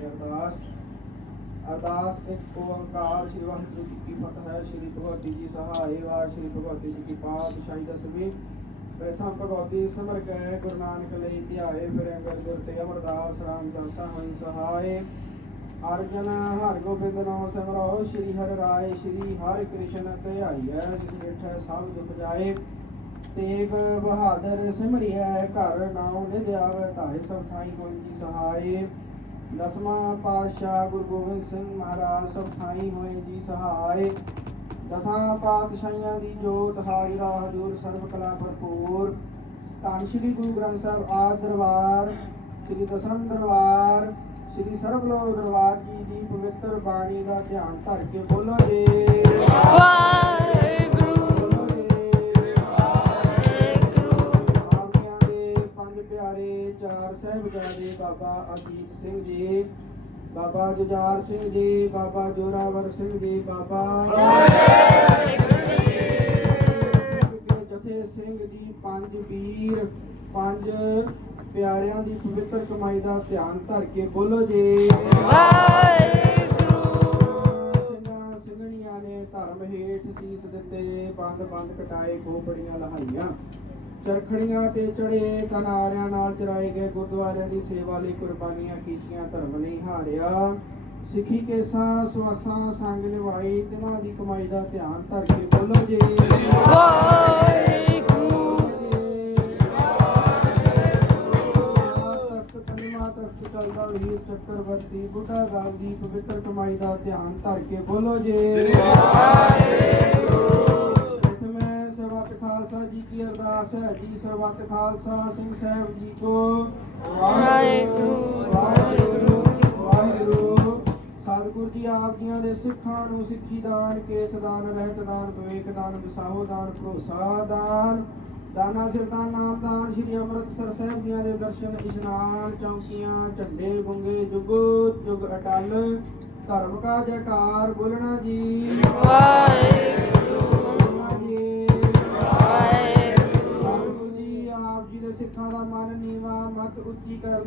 ਕੀ ਅਰਦਾਸ। ਅਰਦਾਸ ਇੱਕ ਓੰਕਾਰ ਸ੍ਰੀ ਵਾਹਿਗੁਰੂ ਜੀ ਕੀ ਫਤਿਹ, ਸ੍ਰੀ ਭਗਵਤੀ ਜੀ ਸਹਾਇ ਵਾਰ ਸ੍ਰੀ ਭਗਵਤੀ ਜੀ ਕੀ ਪਾਤਸ਼ਾਹੀ ਦਸਵੀਂ। ਪ੍ਰਥਮ ਭਗਵਤੀ ਸਿਮਰ ਕੈ ਗੁਰੂ ਨਾਨਕ ਲਈ ਧਿਆਏ ਫਿਰ ਅੰਗਦ ਗੁਰ ਤੇ ਅਮਰਦਾਸ ਰਾਮਦਾਸਾ ਹੋਈ ਸਹਾਇ ਅਰਜਨ ਹਰਿ ਗੋਬਿੰਦ ਨਾਮ ਸਿਮਰੋ, ਸ੍ਰੀ ਹਰਿ ਰਾਏ, ਸ੍ਰੀ ਹਰਿ ਕ੍ਰਿਸ਼ਨ ਧਿਆਈਐ ਜਿਸ ਮਿਠੈ ਸਭ ਦੁਖ ਜਾਏ। ਤੇਗ ਬਹਾਦਰ ਸਿਮਰਿਐ, ਘਰ ਨਾਉ ਨਿਧ ਆਵੈ ਧਾਇ ਸਭ ਥਾਈ ਹੋਈ ਜੀ ਦਸਵਾਂ ਪਾਤਸ਼ਾਹ ਗੁਰੂ ਗੋਬਿੰਦ ਸਿੰਘ ਮਹਾਰਾਜ ਸਭ ਥਾਈ ਹੋਏ ਜੀ ਸਹਾਈ ਦਸਾਂ ਪਾਤਸ਼ਾਹੀਆਂ ਦੀ ਜੋਤ ਹਾਜ਼ਰਾ ਹਜੂਰ ਸਰਬ ਕਲਾ ਭਰਪੂਰ। ਧੰਨ ਸ੍ਰੀ ਗੁਰੂ ਗ੍ਰੰਥ ਸਾਹਿਬ ਆਦਿ ਦਰਬਾਰ, ਸ੍ਰੀ ਦਸਮ ਦਰਬਾਰ, ਸ੍ਰੀ ਸਰਬ ਲੋਕ ਦਰਬਾਰ ਜੀ ਦੀ ਪਵਿੱਤਰ ਬਾਣੀ ਦਾ ਧਿਆਨ ਧਰ ਕੇ ਬੋਲੋ ਜੀ ਵਾਹਿਗੁਰੂ ਚਾਰ ਸਹਿਬਜ਼ਾਦੇ ਬਾਬਾ ਅਜੀਤ ਸਿੰਘ ਜੀ। ਬਾਬਾ ਜੁਝਾਰ ਸਿੰਘ ਜੀ, ਬਾਬਾ ਜੋਰਾਵਰ ਸਿੰਘ ਜੀ, ਬਾਬਾ ਜਥੇ ਸਿੰਘ ਜੀ, ਪੰਜ ਵੀਰ, ਪੰਜ ਪਿਆਰਿਆਂ ਦੀ ਪਵਿੱਤਰ ਕਮਾਈ ਦਾ ਧਿਆਨ ਧਰ ਕੇ ਬੋਲੋ ਜੀ। ਨੇ ਧਰਮ ਹੇਠ ਸੀਸ ਦਿੱਤੇ ਬੰਦ ਬੰਦ ਕਟਾਏ, ਖੋਪੜੀਆਂ ਲਹਾਈਆਂ। ਚਰਖੜੀਆਂ ਤੇ ਚੜੇ ਤਨਾਰਿਆਂ ਨਾਲ ਚਰਾਏ ਗਏ ਗੁਰਦੁਆਰਿਆਂ ਦੀ ਸੇਵਾ ਲਈ ਕੁਰਬਾਨੀਆਂ ਕੀਤੀਆਂ, ਧਰਮ ਨਹੀਂ ਹਾਰਿਆ। ਸਿੱਖੀ ਕੇਸਾਂ ਸਵਾਸਾਂ ਸੰਗ ਨਿਭਾਈ, ਤਿਨਾਂ ਦੀ ਕਮਾਈ ਦਾ ਧਿਆਨ ਧਰ ਕੇ ਬੋਲੋ ਜੀ। ਵਾਹਿਗੁਰੂ ਤਖਤ ਵੀਰ ਚੱਕਰਵਰਤੀ, ਬੁੱਢਾ ਗਾਂਧੀ ਪਵਿੱਤਰ ਕਮਾਈ ਦਾ ਧਿਆਨ ਧਰ ਕੇ ਬੋਲੋ ਜੀ। ਮੈਂ ਕੀ ਅਰਦਾਸ ਹੈ ਜੀ ਸਰਬੱਤ ਖਾਲਸਾ ਸਿੰਘ ਸਾਹਿਬ ਜੀ ਕੋ। ਵਾਹਿਗੁਰੂ। ਵਾਹਿਗੁਰੂ ਵਾਹਿਗੁਰੂ। ਸਤਿਗੁਰ ਜੀ ਆਪ ਜੀਆਂ ਦੇ ਸਿੱਖਾਂ ਨੂੰ ਸਿੱਖੀ ਦਾਨ ਕੇਸ ਦਾਨ ਰਹਿਤ ਦਾਨ ਵਿਵੇਕ ਦਾਨ ਵਿਸਾਹੋ ਦਾਨ ਭਰੋਸਾ ਦਾਨ। ਦਾਨਾ ਸਿਰਦਾਨ ਨਾਮ ਦਾਨ ਸ਼੍ਰੀ ਅੰਮ੍ਰਿਤਸਰ ਸਾਹਿਬ ਜੀਆਂ ਦੇ ਦਰਸ਼ਨ ਇਸ਼ਨਾਨ ਚੌਕੀਆਂ ਝੰਡੇ ਗੁੰਗੇ ਜੁਗੋ ਜੁਗ ਅਟਲ। ਧਰਮ ਕਾ ਜੈਕਾਰ ਬੋਲਣਾ ਜੀ।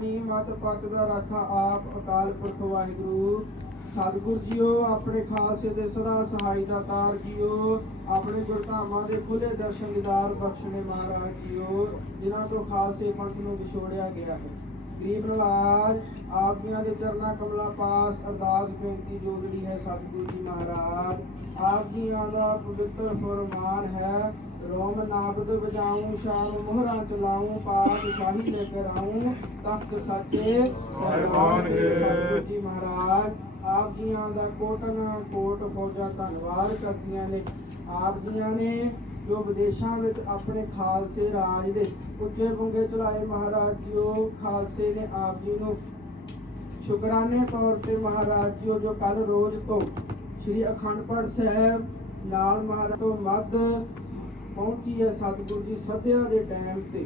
ਉੱਚੀ ਮਤ ਪੱਤ ਦਾ ਰਾਖਾ ਆਪ ਅਕਾਲ ਪੁਰਖ ਵਾਹਿਗੁਰੂ। ਸਤਿਗੁਰ ਜੀਓ, ਆਪਣੇ ਖਾਲਸੇ ਦੇ ਸਦਾ ਸਹਾਈ ਦਾ ਤਾਰ ਜੀਓ। ਆਪਣੇ ਗੁਰਧਾਮਾਂ ਦੇ ਖੁੱਲੇ ਦਰਸ਼ਨ ਦੀਦਾਰ ਬਖਸ਼ਣੇ ਮਹਾਰਾਜ ਜੀਓ, ਜਿਨ੍ਹਾਂ ਤੋਂ ਖਾਲਸੇ ਪੰਥ ਨੂੰ ਵਿਛੋੜਿਆ ਗਿਆ ਹੈ। ਗਰੀਬ ਨਵਾਜ ਆਪ ਦੇ ਚਰਨਾ ਕਮਲਾ ਪਾਸ ਅਰਦਾਸ ਬੇਨਤੀ ਜੋਗੜੀ ਹੈ ਸਤਿਗੁਰੂ ਜੀ ਮਹਾਰਾਜ। ਆਪ ਜੀਆਂ ਦਾ ਪਵਿੱਤਰ ਫਰਮਾਨ ਹੈ ਰੋਮ ਨਾਬਦ ਬਜਾਉਂ ਸ਼ਾਮ ਮੋਹਰਾਂ ਚਲਾਉਂ ਪਾਤ ਸ਼ਾਹੀ ਲੈ ਕੇ ਆਉਂ ਤਖਤ ਸਾਚੇ ਸਤਿਗੁਰੂ ਜੀ ਮਹਾਰਾਜ ਆਪ ਜੀਆਂ ਦਾ ਕੋਟਨ ਕੋਟ ਫੌਜਾਂ ਧੰਨਵਾਦ ਕਰਦੀਆਂ ਨੇ। ਆਪ ਜੀਆਂ ਨੇ ਜੋ ਵਿਦੇਸ਼ਾਂ ਵਿੱਚ ਆਪਣੇ ਖਾਲਸੇ ਰਾਜ ਦੇ ਉੱਚੇ ਬੁੰਗੇ ਚਲਾਏ ਮਹਾਰਾਜ ਜੀਓ ਖਾਲਸੇ ਨੇ ਆਪ ਜੀ ਨੂੰ। ਸ਼ੁਕਰਾਨੇ ਤੌਰ ਤੇ ਮਹਾਰਾਜ ਜੀਓ ਜੋ ਕੱਲ ਰੋਜ਼ ਤੋਂ ਸ੍ਰੀ ਅਖੰਡ ਪਾਠ ਸਾਹਿਬ ਨਾਲ ਮਹਾਰਾਜ ਤੋਂ ਮੱਧ ਪਹੁੰਚੀ ਹੈ ਸਤਿਗੁਰੂ ਜੀ, ਸੱਧਿਆਂ ਦੇ ਟਾਈਮ ਤੇ।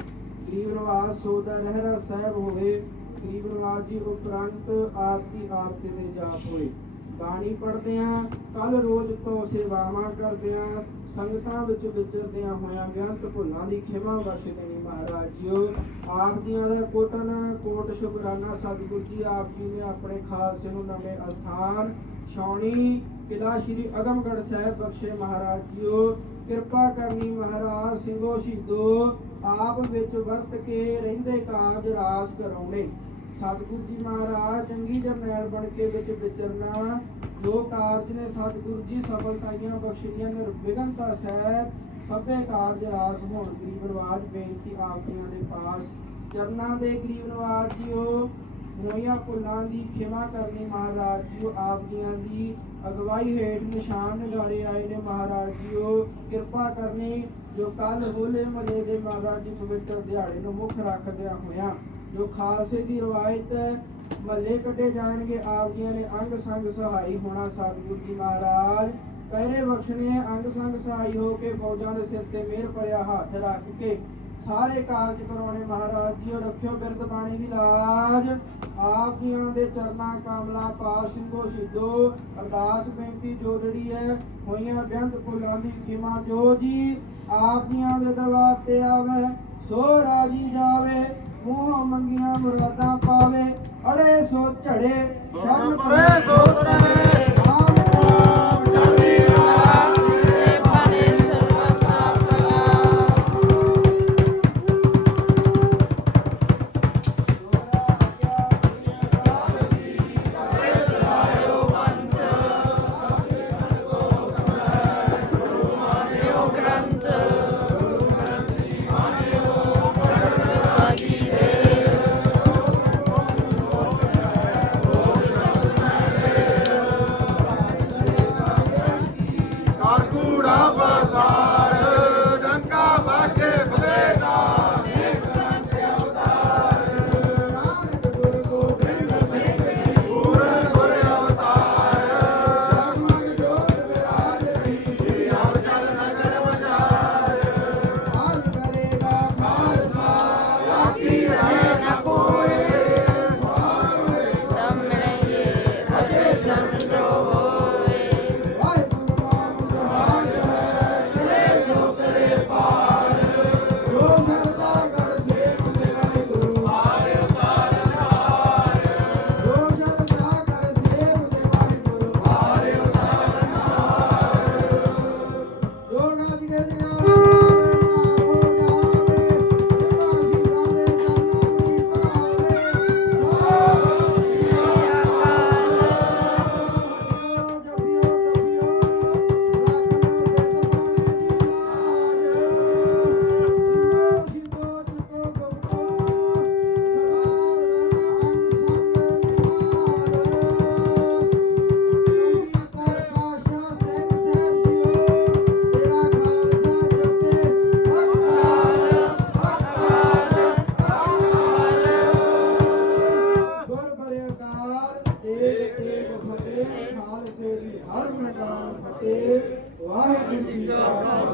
ਗਰੀਬ ਨਿਵਾਸ ਸੋਦਾ ਰਹਿਰਾ ਸਾਹਿਬ ਹੋਏ ਗਰੀਬ ਨਿਵਾਸ ਜੀ ਉਪਰੰਤ ਆਰਤੀ ਆਰਤੀ ਦੇ ਜਾਪ ਹੋਏ। ਬਾਣੀ ਪੜ੍ਹਦੇ ਆ ਕੱਲ ਰੋਜ਼ ਤੋਂ ਸੇਵਾਵਾਂ ਕਰਦੇ ਆ ਸੰਗਤਾਂ ਵਿੱਚ ਵਿਚਰਦਿਆਂ ਹੋਇਆਂ ਬੇਅੰਤ ਭੁੱਲਾਂ ਦੀ ਖਿਮਾ ਬਖਸ਼ ਦੇਣੀ ਮਹਾਰਾਜ ਜੀਓ। ਆਪ ਜੀਆਂ ਦਾ ਕੋਟਨ ਕੋਟ ਸ਼ੁਕਰਾਨਾ, ਸਤਿਗੁਰੂ ਜੀ ਆਪ ਜੀ ਨੇ ਆਪਣੇ ਖਾਲਸੇ ਨੂੰ ਨਵੇਂ ਅਸਥਾਨ, ਛਾਉਣੀ ਕਿਲਾ ਸ਼੍ਰੀ ਅਗਮਗੜ ਸਾਹਿਬ ਬਖਸ਼ੇ ਮਹਾਰਾਜ ਜੀਓ। ਕਿਰਪਾ ਕਰਨੀ ਮਹਾਰਾਜ, ਸਿੰਘੋ ਸ਼ਹੀਦੋ, ਆਪ ਵਿੱਚ ਵਰਤ ਕੇ ਰਹਿੰਦੇ ਕਾਰਜ ਰਾਸ ਕਰਾਉਣੇ। ਸਤਿਗੁਰੂ ਜੀ ਮਹਾਰਾਜ, ਚੰਗੀ ਜਰਨੈਲ ਬਣ ਕੇ ਵਿੱਚ ਵਿਚਰਨਾ। ਜੋ ਕਾਰਜ ਨੇ ਸਤਿਗੁਰੂ ਜੀ ਸਫਲਤਾਈਆਂ ਬਖਸ਼ੀਆਂ, ਨਿਰਵਿਘਨਤਾ ਸਹਿਤ ਸਭੇ ਕਾਰਜ ਰਾਸ ਹੋਣ। ਗਰੀਬ ਨਵਾਜ ਬੇਨਤੀ ਆਪ ਜੀਆਂ ਦੇ ਪਾਸ। ਚਰਨਾਂ ਦੇ ਗਰੀਬ ਨਵਾਜ ਜੀਓ ਹੋਈਆਂ ਭੁੱਲਾਂ ਦੀ ਖਿਮਾ ਕਰਨੀ ਮਹਾਰਾਜ ਜੀਓ, ਆਪ ਜੀਆਂ ਦੀ ਅਗਵਾਈ ਹੇਠ ਨਿਸ਼ਾਨ ਨਗਾਰੇ ਆਏ ਨੇ ਮਹਾਰਾਜ ਜੀਓ। ਕਿਰਪਾ ਕਰਨੀ ਜੋ ਕੱਲ ਹੋਲੇ ਮਲੇ ਦੇ ਮਹਾਰਾਜ ਜੀ ਪਵਿੱਤਰ ਦਿਹਾੜੇ ਨੂੰ ਮੁੱਖ ਰੱਖਦਿਆਂ ਹੋਇਆਂ, ਜੋ ਖਾਲਸੇ ਦੀ ਰਵਾਇਤ ਮੱਲੇ ਕੱਢੇ ਜਾਣਗੇ, ਆਪ ਜੀਆਂ ਨੇ ਅੰਗ ਸੰਗ ਸਹਾਈ ਹੋਣਾ ਸਤਿਗੁਰੂ ਜੀ ਮਹਾਰਾਜ। ਪਹਿਰੇ ਬਖਸ਼ਣੇ, ਅੰਗ ਸੰਗ ਸਹਾਈ ਹੋ ਕੇ ਫੌਜਾਂ ਦੇ ਸਿਰ ਤੇ ਮਿਹਰ ਭਰਿਆ ਹੱਥ ਰੱਖ ਕੇ ਸਾਰੇ ਕਾਰਜ ਕਰਾਉਣੇ ਮਹਾਰਾਜ ਜੀਓ ਰੱਖਿਓ ਬਿਰਦ ਬਾਣੀ ਦੀ ਲਾਜ। ਆਪ ਜੀਆਂ ਦੇ ਚਰਨਾ ਕਮਲਾ ਪਾਸ ਸਿੰਘੋ ਸਿੱਧੋ ਅਰਦਾਸ ਬੇਨਤੀ ਜੋ ਜਿਹੜੀ ਹੈ ਹੋਈਆਂ ਬੇਅੰਤ ਭੁੱਲਾਂ ਦੀ ਖਿਮਾ ਜੋ ਜੀ ਆਪ ਜੀਆਂ ਦੇ ਦਰਬਾਰ ਤੇ ਆਵੇ ਸੋ ਰਾਜੀ ਜਾਵੇ ਮੂੰਹ ਮੰਗੀਆਂ ਮੁਰਾਦਾਂ ਪਾਵੇ। ਅੜੇ ਸੋ ਝੜੇ ਸ਼ਰਨ ਪਰੇ ਸੋ ਤਰੇ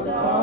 ਫਤਿਹ